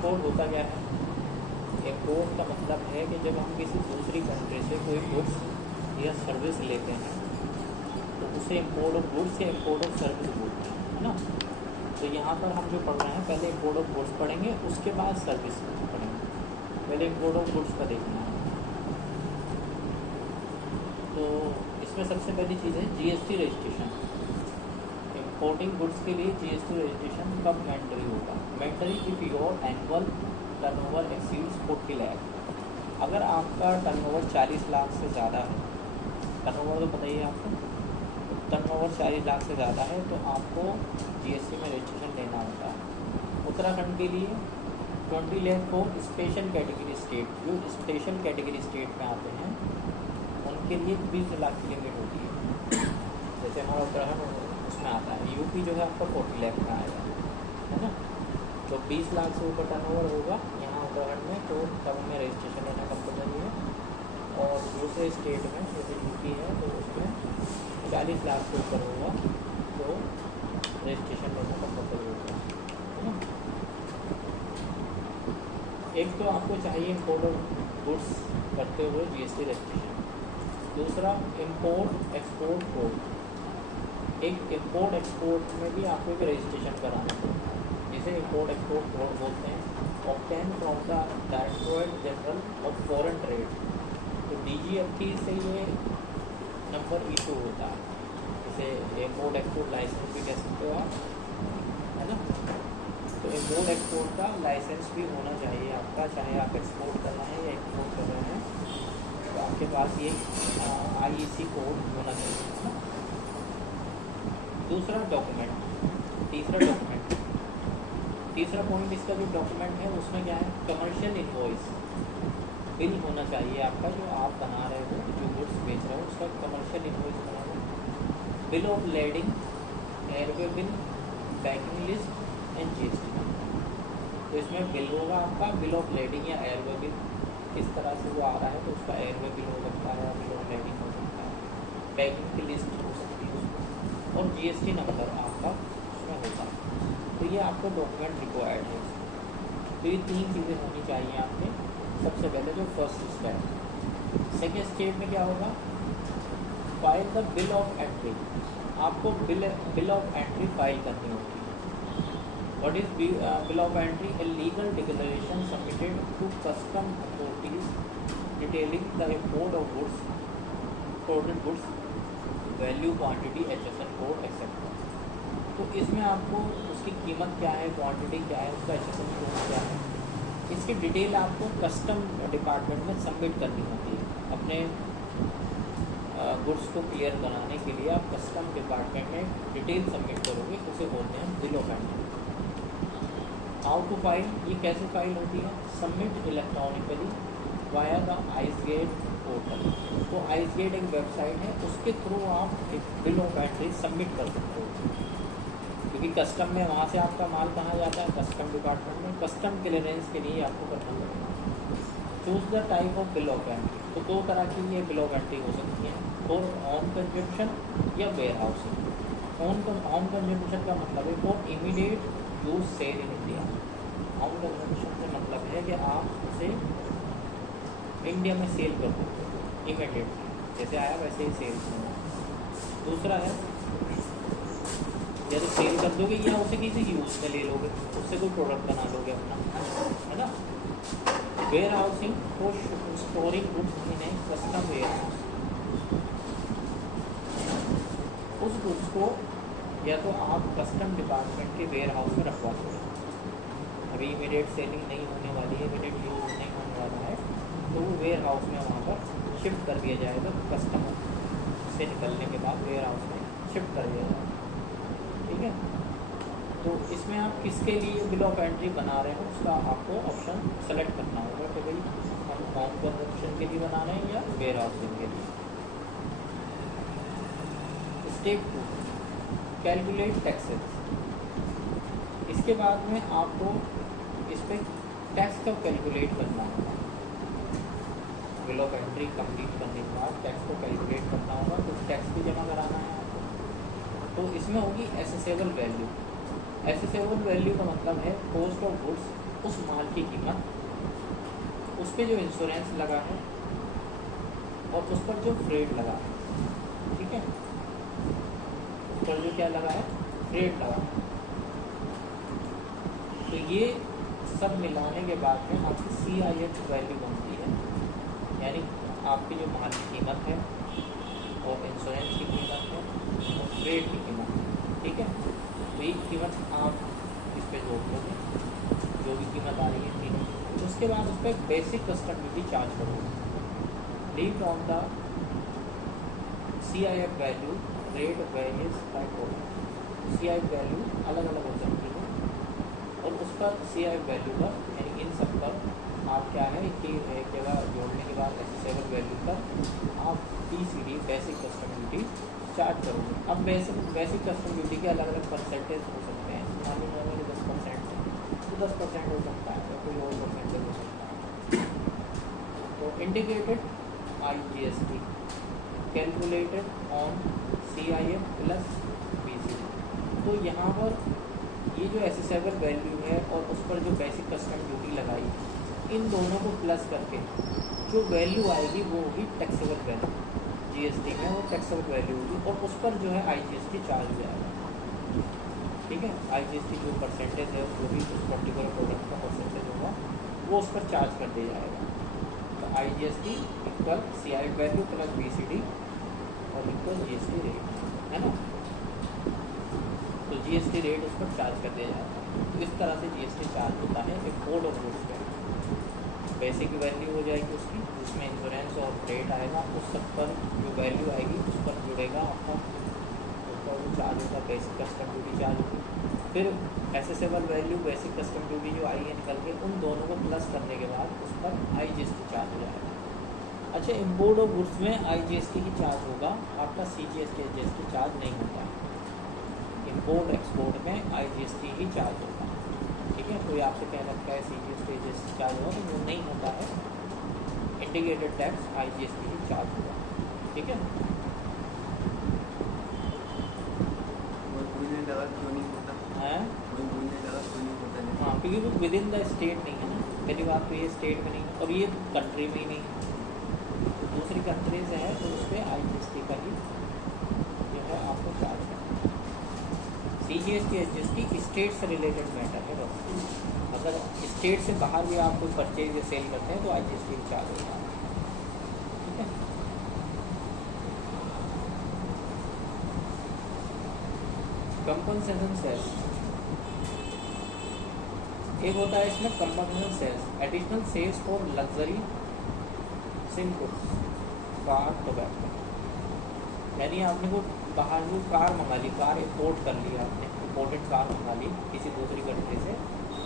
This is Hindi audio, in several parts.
इम्पोर्ट होता क्या है? इम्पोर्ट का मतलब है कि जब हम किसी दूसरी कंट्री से कोई गुड्स या सर्विस लेते हैं तो उसे इम्पोर्ट ऑफ गुड्स या इम्पोर्ट ऑफ सर्विस बोलते हैं, है ना। तो यहाँ पर हम जो पढ़ रहे हैं पहले इम्पोर्ट ऑफ गुड्स पढ़ेंगे, उसके बाद सर्विस पढ़ेंगे। पहले इम्पोर्ट ऑफ गुड्स का देखना है। तो इसमें सबसे पहली चीज़ है जीएसटी रजिस्ट्रेशन। इम्पोर्टिंग गुड्स के लिए जीएसटी रजिस्ट्रेशन कब मैंडेटरी होगा? Mandatory if your annual turnover exceeds 40 lakh. अगर आपका टर्नओवर 40 लाख से ज़्यादा है, टर्नओवर तो पता ही है आपको, टर्नओवर 40 लाख से ज़्यादा है तो आपको जीएसटी में रजिस्ट्रेशन लेना होता है। उत्तराखंड के लिए 20 lakh for special category state, जो स्पेशल कैटेगरी स्टेट में आते हैं उनके लिए 20 लाख की लिमिट होती है। जैसे हमारा उत्तराखंड उसमें आता है, यूपी जो है आपका 40 लाख का आएगा, है ना। तो 20 लाख से ऊपर टर्नओवर होगा यहाँ उत्तराखंड में तो तब हमें रजिस्ट्रेशन लेना कंपलसरी है। और दूसरे स्टेट में जैसे यूपी है तो उसमें 40 लाख से ऊपर होगा तो रजिस्ट्रेशन लेना कंपलसरी होगा, है ना। एक तो आपको चाहिए इम्पोर्ट ऑफ गुड्स करते हुए जीएसटी रजिस्ट्रेशन। दूसरा इम्पोर्ट एक्सपोर्ट कोड। एक इम्पोर्ट एक्सपोर्ट में भी आपको एक रजिस्ट्रेशन कराना पड़ता है, जिसे इम्पोर्ट एक्सपोर्ट कोड बोलते हैं। Obtain from the directorate general of foreign trade. तो डीजीएफटी से ये नंबर इशू होता है, जैसे इम्पोर्ट एक्सपोर्ट लाइसेंस भी कह सकते हो आप, है ना। तो इम्पोर्ट एक्सपोर्ट का लाइसेंस भी होना चाहिए आपका, चाहे आप एक्सपोर्ट कर रहे हैं या इम्पोर्ट कर रहे हैं तो आपके पास ये आईईसी कोड होना चाहिए, है ना। दूसरा डॉक्यूमेंट, तीसरा पॉइंट इसका जो डॉक्यूमेंट है उसमें क्या है? कमर्शियल इनवॉइस, बिल होना चाहिए आपका, जो आप बना रहे हो, जो गुड्स बेच रहे हो उसका कमर्शियल इनवॉइस बना हो। Bill of lending, airway bill, packing list and GST number. तो इसमें बिल होगा आपका, बिल ऑफ लेडिंग या एयरवे बिल, किस तरह से वो आ रहा है तो उसका एयरवे बिल हो सकता है, बिल ऑफ लेडिंग हो सकता है, पैकिंग की लिस्ट हो सकती है उसमें, और जीएसटी नंबर आपका उसमें होगा। तो ये आपको डॉक्यूमेंट रिक्वायर्ड है। तो ये 3 चीज़ें होनी चाहिए आपके। सबसे पहले जो फर्स्ट स्टेप। सेकेंड स्टेप में क्या होगा? File the bill of entry. आपको बिल ऑफ एंट्री फाइल करनी होगी। What is bill of entry? A legal declaration submitted to custom authorities detailing the import of goods, imported goods, value, quantity, HSN code, etc. तो इसमें आपको उसकी कीमत क्या है, क्वांटिटी क्या है, उसका HSN कोड क्या है, इसकी डिटेल आपको कस्टम डिपार्टमेंट में सबमिट करनी होती है। अपने गुड्स को क्लियर कराने के लिए आप कस्टम डिपार्टमेंट में डिटेल सबमिट करोगे, उसे बोलते हैं bill of entry. How to file, ये कैसे फाइल होती है? Submit electronically via the ICEGATE portal. तो आइसगेट एक वेबसाइट है, उसके थ्रू आप एक बिल ऑफ एंट्री सबमिट कर सकते हो, क्योंकि कस्टम में वहाँ से आपका माल कहाँ जाता है? कस्टम डिपार्टमेंट में। कस्टम क्लियरेंस के लिए आपको करना पड़ेगा। Choose the type of bill of entry. तो 2 तरह की ये बिल ऑफ एंट्री हो सकती है, for home consumption or warehousing. Home consumption का मतलब है for immediate use sale in India. Home consumption से मतलब है कि आप उसे इंडिया में सेल कर सकते हो इमीडिएटली, जैसे आया वैसे ही सेल करना। दूसरा है या तो सेल कर दोगे या उसे किसी यूज़ में ले लोगे, उससे कोई प्रोडक्ट बना लोगे अपना, है ना। Warehousing for storing goods in a custom warehouse. उस गुड्स को या तो आप कस्टम डिपार्टमेंट के वेयर हाउस में रखवा सकते हो। अभी इमीडिएट सेलिंग नहीं होने वाली है, इमीडिएट यूज़ नहीं होने वाला है, तो वो वेयर हाउस में वहाँ पर शिफ्ट कर दिया जाएगा। कस्टमर से निकलने के बाद वेयर हाउस में शिफ्ट कर दिया जाएगा, ठीक है। तो इसमें आप किसके लिए बिल ऑफ एंट्री बना रहे हो उसका आपको ऑप्शन सेलेक्ट करना होगा कि भाई हम होम कंजप्शन के लिए बना रहे हैं या वेयर हाउसिंग के लिए। Step 2, calculate taxes. इसके बाद में आपको इस पर टैक्स का कैलकुलेट करना होगा। बिल ऑफ एंट्री कंप्लीट करने के बाद टैक्स को कैलकुलेट करना होगा, कुछ टैक्स भी जमा कराना है आपको। तो इसमें होगी एसेसेबल वैल्यू। एसेसेबल वैल्यू का मतलब है कॉस्ट ऑफ गुड्स उस माल की कीमत, उस पर जो इंश्योरेंस लगा है और उस पर जो फ्रेट लगा है, ठीक है, उस पर जो क्या लगा है, फ्रेट लगा है। तो ये सब मिलाने के बाद में आपकी CIF वैल्यू बनती है, यानी आपकी जो माल की कीमत है और इंश्योरेंस की कीमत है और फ्रेट की कीमत है, ठीक है। तो ये कीमत आप इस पे जोड़ लोगे, जो भी कीमत आ रही है तीनों, उसके बाद उस पर बेसिक कस्टम ड्यूटी चार्ज करोगे। Leave on the CIF value rate various by total. CIF value अलग अलग हो सकती है और उस पर CIF वैल्यू पर, यानी इन सब पर आप क्या है कि एक जगह जोड़ने के बाद SSL वैल्यू पर आप BCD basic custom duty charge करोगे। अब बेसिक कस्टम ड्यूटी के अलग अलग परसेंटेज हो सकते हैं, मान लीजिए मेरे 10% है तो 10% हो सकता है या कोई और परसेंटेज हो सकता है। तो integrated IGST calculated on CIF plus BCD। तो यहाँ पर ये जो SSL वैल्यू है और उस पर जो बेसिक कस्टम ड्यूटी लगाई, इन दोनों को प्लस करके जो वैल्यू आएगी वो होगी टैक्सेबल वैल्यू। GST में वो टैक्सेबल वैल्यू होगी और उस पर जो है IGST चार्ज हो जाएगा, ठीक है। IGST जो परसेंटेज है जो भी उस पर्टिकुलर प्रोडक्ट का परसेंटेज होगा वो उस पर चार्ज कर दिया जाएगा। तो IGST equal CIF value plus BCD और इक्वल GST रेट, है ना। तो GST रेट उस पर चार्ज कर दिया जाता है। तो इस तरह से GST चार्ज होता है इम्पोर्ट और गुड्स पे। बेसिक वैल्यू हो जाएगी उसकी, जिसमें इंश्योरेंस और रेट आएगा, उस सब पर जो वैल्यू आएगी उस पर जुड़ेगा आपका, उस पर वो चार्ज होगा, बेसिक कस्टम ड्यूटी चार्ज होगी। फिर SSL value basic custom duty जो आई है निकल के, उन दोनों को प्लस करने के बाद उस पर IGST चार्ज हो जाएगा। अच्छा, इम्पोर्ट और गुड्स में IGST की चार्ज होगा, आपका CGST GST चार्ज नहीं होता है। इम्पोर्ट एक्सपोर्ट में IGST ही चार्ज होगा, ठीक है। कोई आपसे कह रखा है CGST GST चार्ज होगा, तो वो नहीं होता है। इंटीग्रेटेड टैक्स IGST ही चार्ज होगा, ठीक है। हाँ, क्योंकि वो विद इन द स्टेट नहीं है ना, पहली बात तो ये स्टेट में नहीं है और ये कंट्री में ही नहीं है। तो दूसरी कंट्रीज है तो उस पर IGST का ही जो है आपको चार्ज करना है। CGST GST स्टेट से रिलेटेड मैटर है बस। अगर स्टेट से बाहर भी आप कोई परचेज या सेल करते हैं तो IGST चार्ज होगा, ठीक है। कंपनसेशन सेल्स एक होता है, इसमें compensation sales additional sales for luxury sin goods car tobacco. यानी आपने को बाहर वो कार मंगा ली, कार इम्पोर्ट कर ली, आपने इम्पोर्टेड कार मंगा ली किसी दूसरी कंट्री से।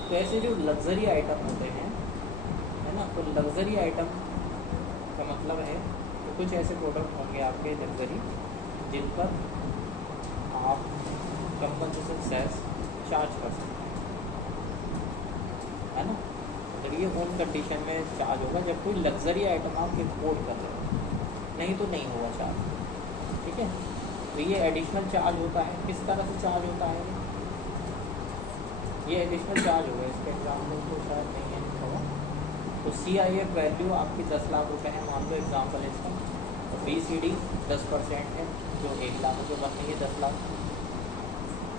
तो ऐसे जो लग्जरी आइटम होते हैं, है ना, तो लग्जरी आइटम का मतलब है कि कुछ ऐसे प्रोडक्ट होंगे आपके लग्जरी जिन पर आप कंपनसेशन सेल्स चार्ज कर सकते हैं, है ना। जब ये होम कंडीशन में चार्ज होगा जब कोई लग्जरी आइटम आप इम्पोर्ट कर रहे हो, नहीं तो नहीं होगा चार्ज, ठीक है। तो ये एडिशनल चार्ज होता है। किस तरह से चार्ज होता है ये एडिशनल चार्ज होगा, इसका एग्जाम्पल तो शायद नहीं है होगा। तो CIF वैल्यू आपकी 10 लाख रुपए है, मान लो एग्जाम्पल इसका। तो BCD 10% है, जो 1 लाख रुपये बन रही है 10 लाख,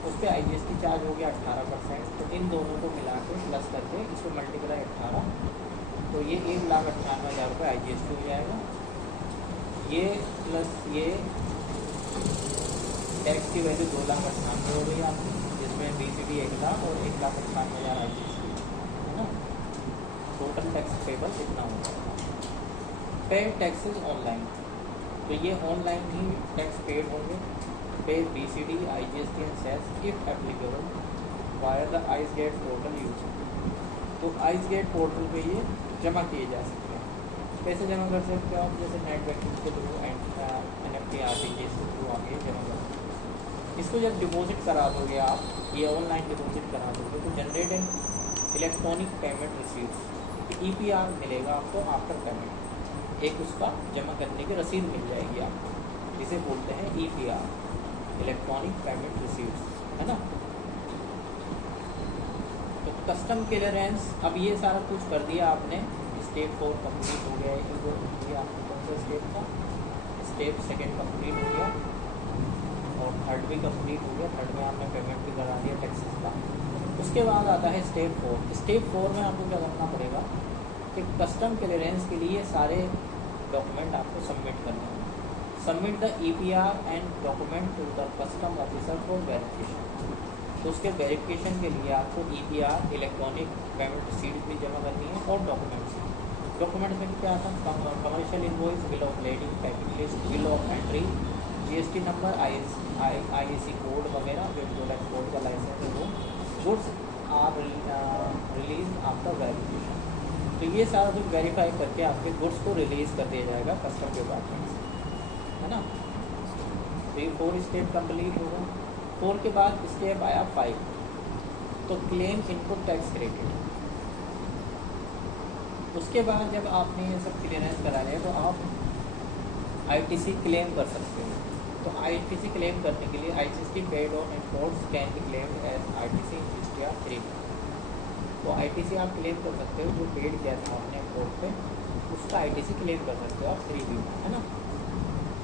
उस पर IGST चार्ज हो गया 18%। तो इन दोनों को मिला के प्लस करके इसको मल्टीप्लाई 18, तो ये 1,98,000 रुपये IGST हो जाएगा। ये प्लस ये टैक्स की वैल्यू 2,98,000 हो गई आपकी, जिसमें BCD 1 लाख और 1,98,000 IGST, है ना। टोटल टैक्स पेबल इतना हो जाएगा। पे टैक्सेस ऑनलाइन, तो ये ऑनलाइन ही टैक्स पेड होंगे। Pay BCD IGST and cess if applicable via the ICEGATE portal use. तो आइसगेट पोर्टल पे ये जमा किए जा सकते हैं। कैसे जमा कर सकते हो आप, जैसे नेट बैंकिंग के थ्रू, NFT RTGS के थ्रू आप ये जमा कर सकते हो। इसको जब डिपॉजिट करा दोगे आप, ये ऑनलाइन डिपॉजिट करा दोगे तो generate an electronic payment receipts, EPR मिलेगा आपको आफ्टर पेमेंट। एक उसका जमा करने की रसीद मिल जाएगी आपको, जिसे बोलते हैं EPR, इलेक्ट्रॉनिक पेमेंट रिसीट्स, है ना। तो कस्टम क्लियरेंस, अब ये सारा कुछ कर दिया आपने, स्टेप 4 कंप्लीट हो गया है, ये आपने कौन सा स्टेप था, स्टेप 2 कंप्लीट हो गया और 3rd भी कंप्लीट हो गया। 3rd में आपने पेमेंट भी करा दिया टैक्सेस का। उसके बाद आता है स्टेप 4। स्टेप 4 में आपको क्या करना पड़ेगा कि कस्टम क्लियरेंस के लिए सारे डॉक्यूमेंट आपको सबमिट करने हैं। Submit the EPR and document to the custom officer for verification. तो उसके वेरिफिकेशन के लिए आपको EPR इलेक्ट्रॉनिक पेमेंट रिसीट भी जमा करनी है और डॉक्यूमेंट्स में क्या था, commercial invoice, bill of lading, packing list, bill of entry, GST number, IAC code वगैरह, जो प्रोडक्ट कोड का लाइसेंस है वो, goods are release after verification. तो ये सारा कुछ वेरीफाई करके आपके गुड्स को रिलीज़ कर दिया जाएगा कस्टम डिपार्टमेंट से, है ना। तो ये 4 स्टेप कंप्लीट होगा। 4 के बाद स्टेप आया 5, तो क्लेम इनपुट टैक्स क्रेडिट। उसके बाद जब आपने ये सब क्लियरेंस करा लिया तो आप ITC क्लेम कर सकते हो। तो ITC क्लेम करने के लिए IGST paid on imports can be claimed as ITC in GSTR 3। तो ITC आप क्लेम कर सकते हो, जो पेड किया था आपने इम्पोर्ट पे उसका ITC क्लेम कर सकते हो आप 3 भी, है ना,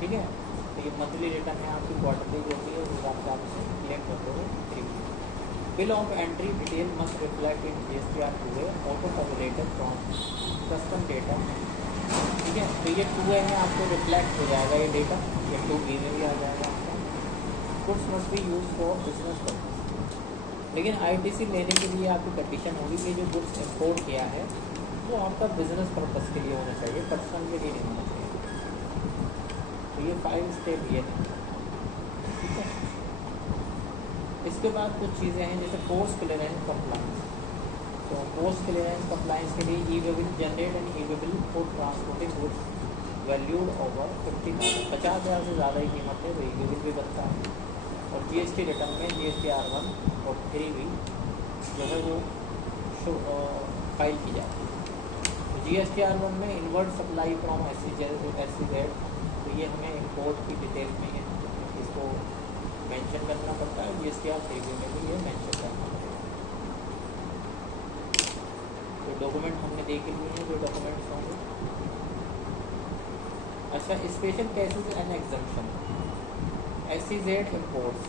ठीक है। तो ये मंथली रिटर्न है आपकी, क्वार्टरली जो होती है उस हिसाब से आप इसे क्लेम कर दोगे 3 भी। Bill of entry detail must reflect in GSTR 2A auto tabulated from custom data, ठीक है। तो ये 2A में आपको रिफ्लेक्ट हो जाएगा ये डेटा, ये 2B में भी आ जाएगा आपका। Goods must be use for business purpose. लेकिन ITC लेने के लिए आपकी कंडीशन होगी कि जो गुड्स इम्पोर्ट किया है वो आपका बिजनेस पर्पज़ के लिए होना चाहिए, पर्सनल के लिए नहीं होना चाहिए। तो ये 5 स्टेप ये थे, ठीक है। इसके बाद कुछ चीज़ें हैं जैसे पोस्ट क्लियरेंस कंप्लाइंस। तो पोस्ट क्लियरेंस कंप्लाइंस के लिए e-way bill generate and e-way bill for transporting goods valued over 50,000, 50,000 से ज़्यादा ही कीमत है तो ई-वे बिल भी बनता है। और GST रिटर्न में GSTR 1 और 3 भी जो है वो फाइल की जाती है। तो GSTR 1 में इनवर्ड सप्लाई फ्रॉम SEZ, तो ये हमें इम्पोर्ट की डिटेल में इसको मेंशन करना पड़ता है। GSTR 3 में भी ये मेंशन करना पड़ेगा। तो डॉक्यूमेंट हमने देख लिए हैं जो डॉक्यूमेंट्स होंगे। अच्छा, special cases and exemption. SEZ imports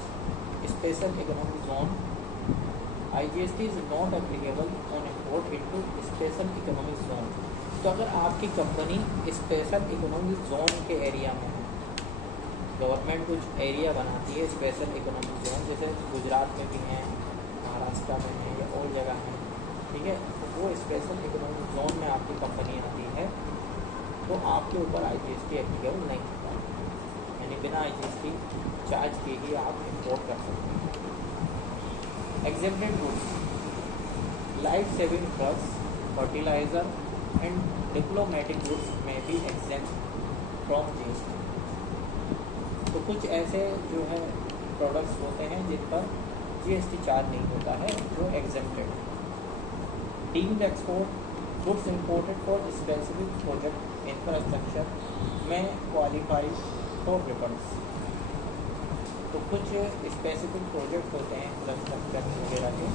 special economic zone, IGST is not applicable on import into special economic zone. तो अगर आपकी कंपनी स्पेशल इकोनॉमिक जोन के एरिया में है, गवर्नमेंट कुछ एरिया बनाती है स्पेशल इकोनॉमिक जोन, जैसे गुजरात में भी हैं, महाराष्ट्र में है या और जगह है, ठीक है। तो वो स्पेशल इकोनॉमिक जोन में आपकी कंपनी आती है तो आपके ऊपर IGST एप्लीकेबल नहीं होता, यानी बिना IGST चार्ज किए ही आप इम्पोर्ट कर सकते हैं। Exempted goods, life saving drugs, fertiliser and diplomatic goods में भी एग्जेम्प्ट फ्रॉम GST। तो कुछ ऐसे जो है प्रोडक्ट्स होते हैं जिन पर GST चार्ज नहीं होता है, जो exempted. Deemed export, goods imported for specific project infrastructure में क्वालिफाई फॉर रिफंड्स। तो कुछ स्पेसिफिक प्रोजेक्ट होते हैं इंफ्रास्ट्रक्चर वगैरह के,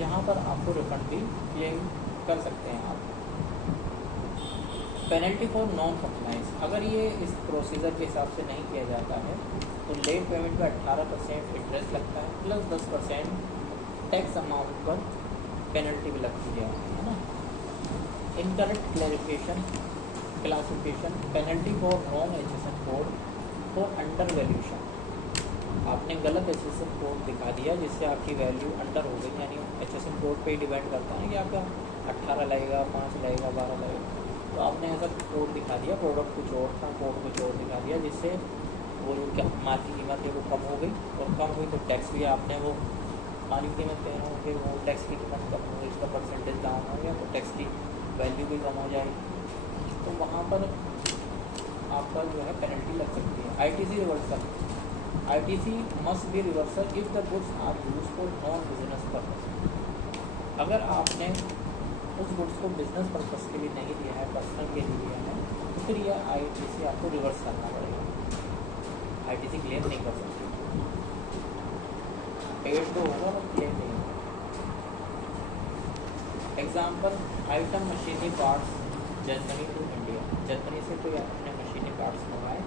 जहाँ पर आपको रिफंड भी क्लेम कर सकते हैं आप। पेनल्टी फॉर नॉन कंप्लाइंस, अगर ये इस प्रोसीजर के हिसाब से नहीं किया जाता है तो लेट पेमेंट पर 18% इंटरेस्ट लगता है प्लस 10% टैक्स अमाउंट पर पेनल्टी भी लगती है ना। Incorrect classification, penalty for wrong HSN code for under valuation. आपने गलत HSN कोड दिखा दिया जिससे आपकी वैल्यू अंडर हो गई, यानी HSN कोड पे ही डिपेंड करता है कि आपका 18 लगेगा, 5 लगेगा, 12 लगेगा। तो आपने ऐसा कोड दिखा दिया, प्रोडक्ट कुछ और था, कोड कुछ और दिखा दिया, जिससे वो जो माल की कीमत है वो कम हो गई, और कम हुई तो टैक्स भी आपने वो माल की कीमत पे होंगे, वो टैक्स की कीमत कम हो गई, इसका परसेंटेज डाउन हो गया तो टैक्स की वैल्यू भी कम हो जाएगी। तो वहाँ पर आपका जो है पेनल्टी लग सकती है। ITC reversal, ITC must be reversal if the goods are use for non business purpose. अगर आपने उस गुड्स को बिजनेस पर्पज के लिए नहीं दिया है, पर्सनल के लिए दिया है, तो फिर यह ITC आपको रिवर्स करना पड़ेगा। ITC क्लेम नहीं कर सकती, पेड तो होगा पर क्लेम नहीं होगा। Example item machinery parts Germany to India, Germany से कोई आपने मशीनी पार्ट्स मंगाए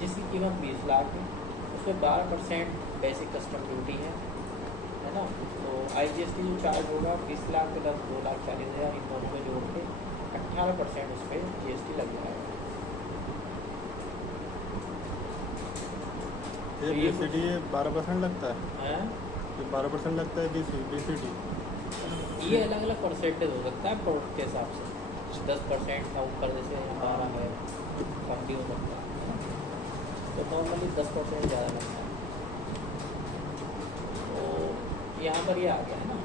जिसकी कीमत 20 लाख है, उस पर 12% बेसिक कस्टम ड्यूटी है ना। तो IGST जो चार्ज होगा 20 लाख प्लस 2,40,000 इन दोनों को जोड़ के 18% उस पर GST लग जाएगा। ये BCD 12% लगता है, ये 12% लगता है BCD। ये अलग अलग परसेंटेज हो सकता है प्रोडक्ट के हिसाब से, 10% का ऊपर जैसे 12 है, कम भी हो सकता है, तो नॉर्मली 10% ज़्यादा लगता है। तो यहाँ पर ये आ गया है ना।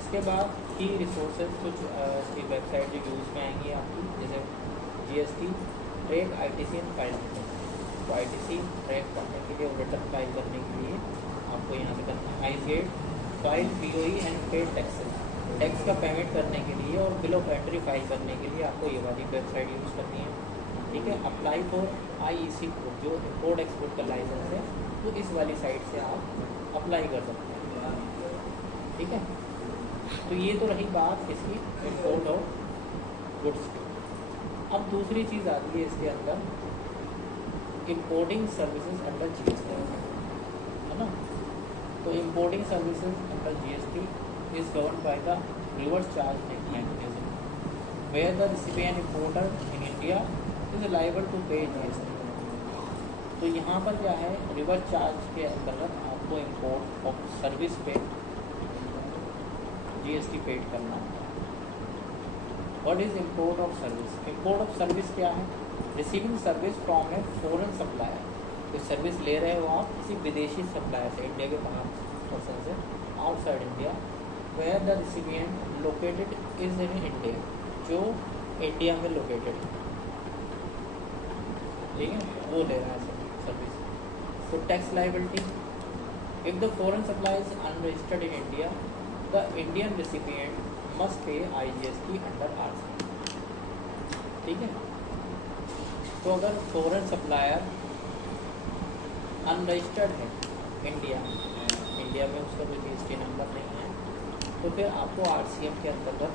इसके बाद की रिसोर्सेज कुछ इसकी वेबसाइट जो यूज़ में आएंगी आपकी, जैसे GST track ITC and file. तो ITC ट्रैक करने के लिए और रिटर्न फाइल करने के लिए आपको यहाँ से करना है IGET file POE and paid taxes, tax का पेमेंट करने के लिए और बिल ऑफ एंट्री फाइल करने के लिए आपको ये वाली वेबसाइट यूज़ करनी है, ठीक है। अप्लाई फॉर IEC कोड, जो इम्पोर्ट एक्सपोर्ट का लाइसेंस है, तो इस वाली साइट से आप अप्लाई कर सकते हैं, ठीक है। तो ये तो रही बात इसकी इम्पोर्ट और गुड्स की। अब दूसरी चीज़ आती है इसके अंदर इम्पोर्टिंग सर्विसेज अंडर GST, है ना। तो importing services under GST is govern by the reverse charge mechanism where the recipient importer in India is liable to pay GST। तो यहाँ पर क्या है, रिवर्स चार्ज के अंतर्गत आपको इम्पोर्ट ऑफ सर्विस पे GST पेड करना है। What is import of service? Import of service क्या है? Receiving service from a foreign supplier, कोई सर्विस ले रहे हो आप किसी विदेशी सप्लायर से, इंडिया के बाहर पर्सन से, outside India, where the recipient located is in India, जो इंडिया में लोकेटेड है, ठीक है, वो ले रहा है सर्विस। तो tax liability, if the foreign supply is unregistered in India, the Indian recipient must pay IGST under RC, ठीक है। तो अगर फॉरेन सप्लायर अनरजिस्टर्ड है इंडिया में उसका कोई GST नंबर नहीं है, तो फिर आपको RCM के अंतर्गत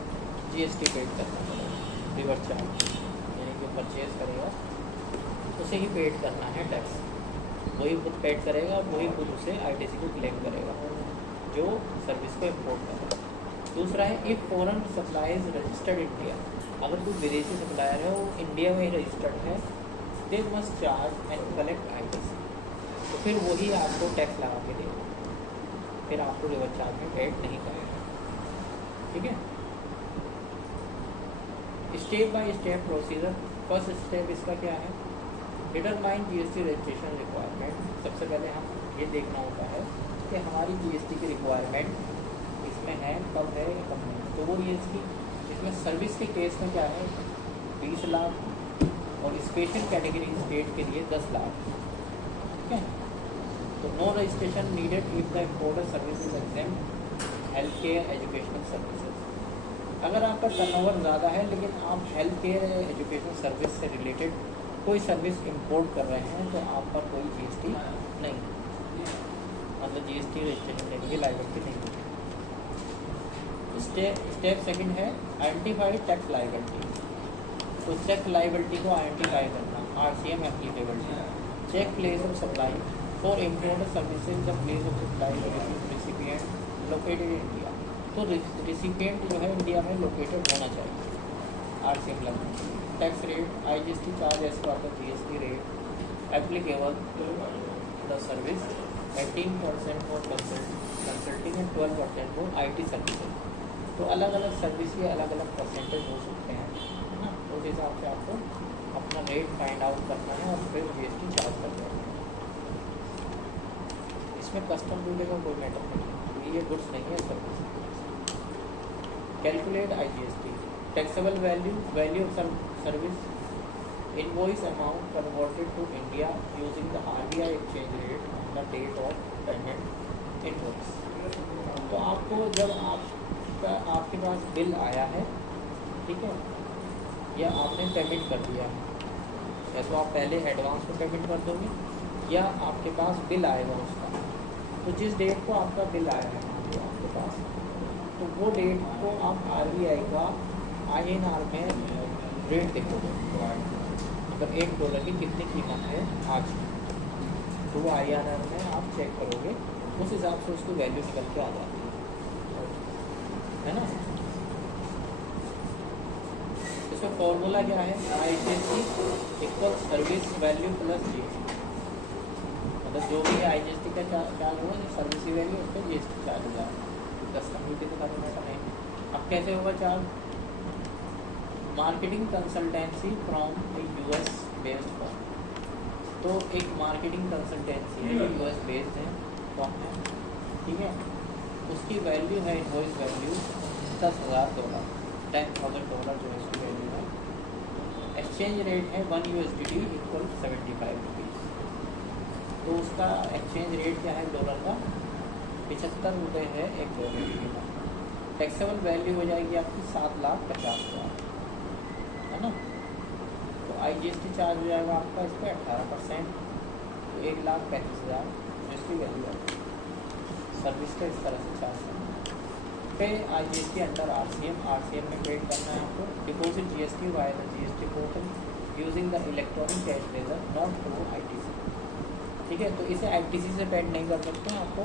GST पेड करना पड़ेगा, रिवर्स चार्ज, यानी जो परचेज करेगा उसे ही पेड करना है टैक्स, वही खुद पेड करेगा और वही खुद उसे ITC को क्लेम करेगा जो सर्विस को इम्पोर्ट कर रहा है। दूसरा है if foreign supply is registered India, अगर कोई विदेशी सप्लायर है वो इंडिया में ही रजिस्टर्ड है, they must charge and collect ITC, तो फिर वही आपको टैक्स लगा के देगा, फिर आपको रिवर्स चार्ज में पेड नहीं करेगा, ठीक है। Step by step procedure. First step इसका क्या है, डिटरमाइन GST रजिस्ट्रेशन रिक्वायरमेंट। सबसे पहले हम ये देखना होता है कि हमारी GST की रिक्वायरमेंट इसमें है, कब है या कब नहीं। तो वो ये इसमें सर्विस के केस में क्या है 20 लाख और स्पेशल कैटेगरी स्टेट के लिए 10 लाख, ठीक है। तो no registration needed if the importer service is exempt health care educational services. अगर आपका टर्नओवर ज़्यादा है लेकिन आप हेल्थ केयर एजुकेशन सर्विस से रिलेटेड कोई सर्विस इंपोर्ट कर रहे हैं तो आप पर कोई GST नहीं, मतलब GST रजिस्ट्रेशन लेने की लायबिलिटी नहीं होगी। स्टेप सेकंड है आइडेंटिफाई टैक्स लायबिलिटी। तो टैक्स लायबिलिटी को आइडेंटिफाई करना, RCM applicability. Check place of supply for imported services, the place of supply recipient located in India. तो रिसिपिएंट जो है इंडिया में लोकेटेड होना चाहिए RCM लगना चाहिए। Tax rate IGST charge as per the GST rate applicable the service 18% for consulting and 12% for IT services. तो अलग अलग सर्विस के अलग अलग परसेंटेज हो सकते हैं, है ना। उस हिसाब से आपको अपना रेट फाइंड आउट करना है और फिर GST चार्ज कर देना है। इसमें कस्टम ड्यूटी का कोई मैटर नहीं है, ये गुड्स नहीं है service. Calculate IGST taxable value of service invoice amount converted to India using the RBI exchange rate on the date of payment invoice. तो आपको जब आपके पास बिल आया है, ठीक है, या आपने पेमेंट कर दिया है, या तो आप पहले एडवांस में पेमेंट कर दोगे या आपके पास बिल आएगा उसका। तो जिस डेट को आपका बिल आया है आपके पास तो वो डेट को आप RBI का INR में रेट देखोगे। अगर $1 की कितनी कीमत है आज, तो वो INR में आप चेक करोगे, उस हिसाब से उसकी वैल्यू निकल के आ जाती है ना। इसका फॉर्मूला क्या है, IGST equal service value plus GST। मतलब जो भी IGST का चार्ज होगा, सर्विस वैल्यू उसको GST चार्ज हो जाएगा। 10 कंप्यूटर का नहीं। अब कैसे होगा charge, marketing consultancy from US based form. तो एक मार्केटिंग कंसल्टेंसी है जो US बेस्ड है, फॉर्म है, ठीक है। उसकी वैल्यू है, इनवॉइस वैल्यू $10,000, $10,000 जो है उसकी वैल्यू है। एक्सचेंज रेट है 1 USD इक्वल 75 रुपीज़। तो उसका एक्सचेंज रेट क्या है डॉलर का, 75 रुपये है $1 की। टैक्सेबल वैल्यू हो जाएगी आपकी 7,50,000, है ना। तो IGST चार्ज हो जाएगा आपका इस पर 18%, तो 1,35,000 इसकी वैल्यू है। सर्विस का इस तरह से चार्ज करना। फिर IGST अंडर RCM में क्रिएट करना है आपको। Deposit GST via the GST portal using the electronic cash ledger not through ITC। ठीक है, तो इसे ITC से पेड नहीं कर सकते हैं, आपको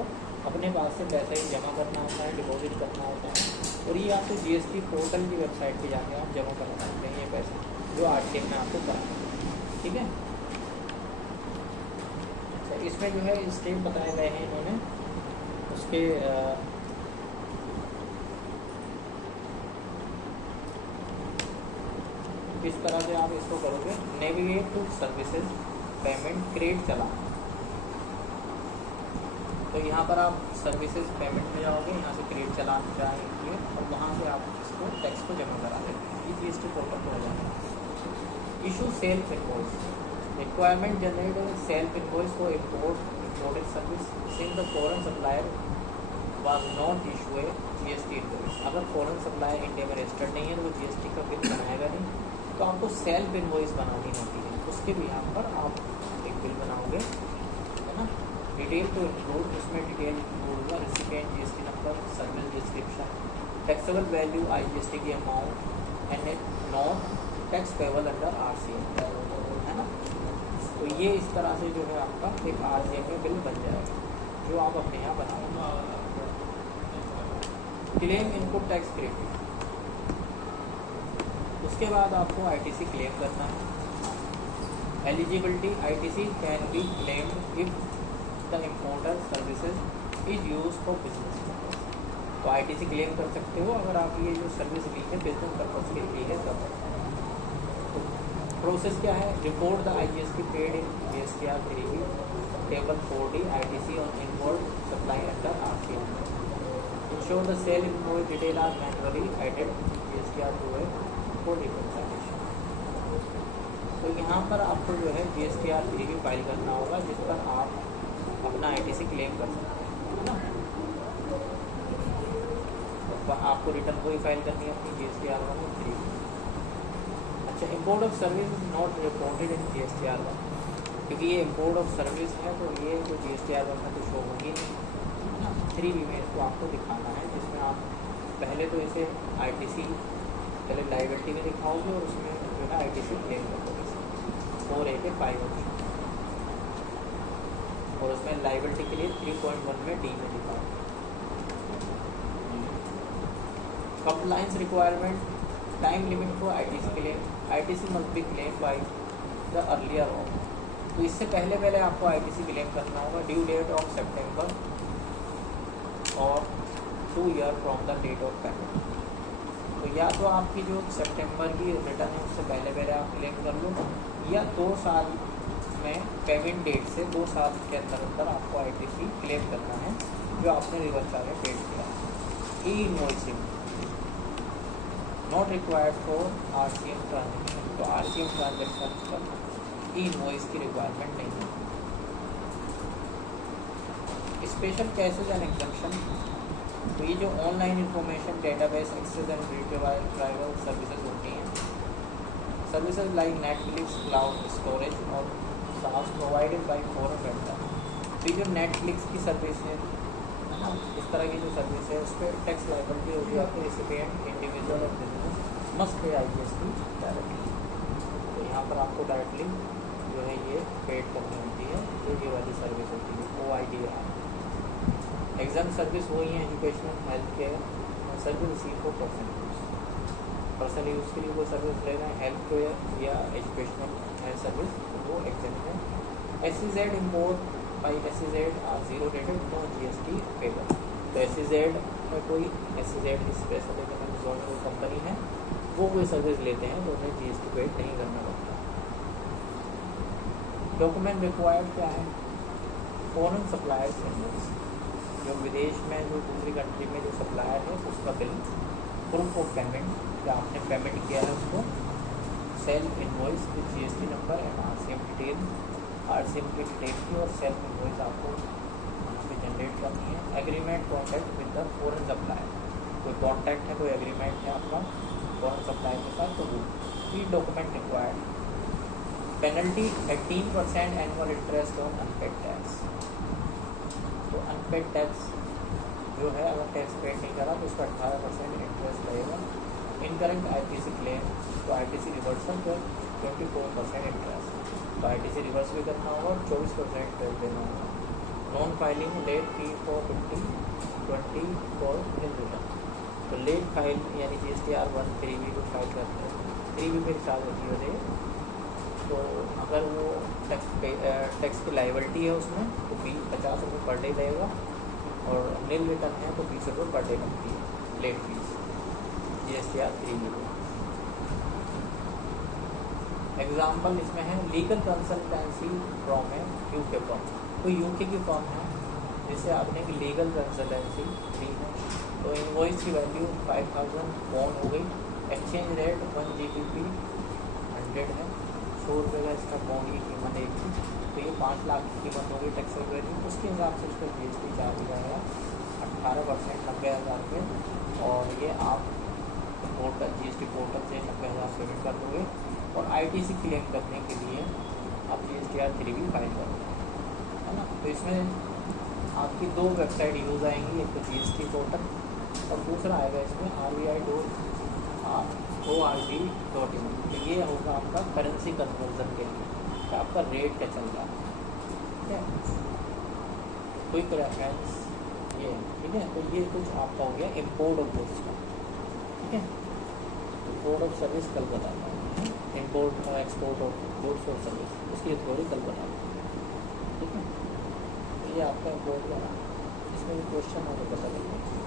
अपने पास से पैसा ही जमा करना होता है, डिपॉजिट करना होता है। और ये आपको GST पोर्टल की वेबसाइट पे जाके आप जमा करवा सकते हैं ये पैसे जो RCM में आपको कराना है, ठीक है। अच्छा, इसमें जो है स्टेप बताए गए हैं इन्होंने, उसके किस तरह से आप इसको करोगे। Navigate to services payment create चला, तो यहाँ पर आप सर्विसेज पेमेंट में जाओगे, यहाँ से क्रिएट चलाना चाहेंगे और वहाँ से आप इसको टैक्स को जमा करा देंगे। ये GST पोर्टल पर हो जाएगा। Issue self invoice, requirement generate self invoice for imported service since the foreign supplier was not issue A GST invoice. अगर फॉरेन सप्लायर इंडिया में रजिस्टर्ड नहीं है तो वो GST का बिल बनाएगा नहीं, तो आपको सेल्फ इनवॉइस बनानी होती है। उसके भी यहाँ पर आप एक बिल बनाओगे, है ना। डिटेल टू इंक्लूड, उसमें डिटेल इंक्लूड होगा, recipient GST number, service description, taxable value IGST की amount and not tax payable under RCM, है ना। तो ये इस तरह से जो है आपका एक RCM में बिल बन जाएगा जो आप अपने यहाँ बनाओगे। क्लेम इनपुट टैक्स क्रेडिट, उसके बाद आपको ITC क्लेम करना है। Eligibility, ITC can be claimed if the importer services is use for business purpose. तो ITC क्लेम कर सकते हो अगर आप ये जो सर्विस ली है बिजनेस पर्पज के लिए है तब। तो प्रोसेस क्या है, report the IGST paid in GSTR 3B table 4D ITC on involve supply under RCM। Ensure the sale invoice detail are manually added GSTR 2A for reconciliation. तो यहाँ पर आपको जो है GSTR 3B फाइल करना होगा जिस पर आप अपना ITC क्लेम कर सकते हैं, है ना। तो आपको रिटर्न कोई फाइल करनी है अपनी GSTR 1 अच्छा, import of service not reported in GSTR 1, क्योंकि ये इम्पोर्ट ऑफ सर्विस है तो ये जो GSTR 1 में तो शो होगी नहीं, है ना। 3B में इसको आपको दिखाना है, जिसमें आप पहले तो इसे ITC पहले लाइबिलिटी में दिखाओगे और उसमें जो है ITC क्लेम करोगे 4A के 5 ऑप्शन, और उसमें लाइबिलिटी के लिए 3.1 में D में दिखाओ। Compliance requirement, time limit for ITC claim, ITC must B claim by the earlier of. तो इससे पहले आपको ITC क्लेम करना होगा। ड्यू डेट ऑफ सितंबर और 2 year from the date of payment. तो या तो आपकी जो सितंबर की रिटर्न है उससे पहले आप क्लेम कर लो, या 2 साल में पेमेंट डेट से 2 साल के अंदर आपको ITC क्लेम करना है जो आपने रिवर्स चार्ज पेड किया। E invoicing not required for RCM transaction, तो RCM ट्रांजेक्शन पर ई इनवॉइस की रिक्वायरमेंट नहीं है। स्पेशल कैसेज एंड एग्जम्पशन, तो ये जो online information database access and retrieval services होती हैं, services like Netflix cloud storage और SaaS provided by foreign vendor. तो ये जो नेटफ्लिक्स की सर्विस है ना। इस तरह की जो सर्विस है उस पर टैक्स लायबिलिटी होगी आपके रेसिपिएंट इंडिविजुअल और business must pay IGST directly. तो यहाँ पर आपको डायरेक्टली जो है ये पेड करनी होती है, तो ये वाली सर्विस होती है OIDR। एग्जाम सर्विस वही है educational health care service receive for personal use के लिए वो सर्विस ले रहे हैं, हेल्थ केयर या एजुकेशनल हेल्थ सर्विस, तो वो एग्जाम है। SEZ import by SEZ are zero rated no GST payable. तो SEZ में कोई SEZ स्पेशल इकोनॉमिक जोन में कंपनी है, वो कोई सर्विस लेते हैं तो उन्हें GST पेड नहीं करना पड़ता। डॉक्यूमेंट रिक्वायर्ड क्या है? फॉरेन सप्लायर्स इनवॉइस, जो विदेश में जो दूसरी कंट्री में जो सप्लायर है उसका बिल, प्रूफ ऑफ पेमेंट, क्या आपने पेमेंट किया है उसको, self invoice with GST number and RCM detail, RCM की डिटेल की और सेल्फ इनवॉइस आपको यहाँ पे जनरेट करनी है। Agreement contact with the foreign supplier, कोई कॉन्टैक्ट है, कोई एग्रीमेंट है आपका फॉरेन सप्लायर के साथ, तो वो ये document required. Penalty 18% annual interest on unpaid tax. तो अनपेड टैक्स जो है अगर टैक्स पेड नहीं करा तो उसका 18% इंटरेस्ट लगेगा। इनकरेक्ट ITC क्लेम तो ITC रिवर्सल पर 24% इंटरेस्ट, तो ITC रिवर्स भी करना होगा और 24% इंटरेस्ट देना होगा। Non filing late fee for 20 for in return, तो लेट फाइल यानी GSTR 1 3B को फाइल करते हैं, 3B पे चार्ज होती है। तो अगर वो टैक्स की लाइबिलिटी है उसमें तो 50 रुपये पर डे लगेगा, और नील रिटर्न है तो 20 रुपये पर डे लगती है लेट फीस GSTR 3B को। एग्जाम्पल इसमें है लीगल कंसल्टेंसी फॉर्म है UK फॉर्म, तो UK की फॉर्म है जिसे आपने की लीगल कंसल्टेंसी दी है, तो इनवॉइस की वैल्यू 5000 पॉन्ड हो गई, एक्सचेंज रेट 1 GBP 100 है, 100 रुपये का इसका बॉन्ड की कीमत एक थी, तो ये 5 लाख की कीमत होगी टैक्स वैल्यू, उसके हिसाब से उसका GST चार्ज जाएगा 18%, 90,000 रुपये, और ये आप पोर्टल GST पोर्टल से 90,000 पेमेंट कर दोगे, और ITC क्लेम करने के लिए आप GSTR 3B फाइल कर दोगे, है ना। तो इसमें आपकी 2 वेबसाइट यूज़ आएंगी, एक तो GST पोर्टल और दूसरा आएगा इसमें RBI.org.in, तो ये होगा आपका करेंसी कन्वर्जन के लिए कि आपका रेट क्या चल रहा है, ठीक है। क्विक रेफरेंस ये, ठीक है। तो ये कुछ आपका हो गया इम्पोर्ट ऑफ गुड्स का, ठीक है। इम्पोर्ट ऑफ सर्विस कल बताता हूँ, इम्पोर्ट और एक्सपोर्ट ऑफ गुड्स और सर्विस उसकी थ्योरी कल बताता हूँ, ठीक है। तो ये आपका इम्पोर्ट का, इसमें भी क्वेश्चन हो तो पता लगे।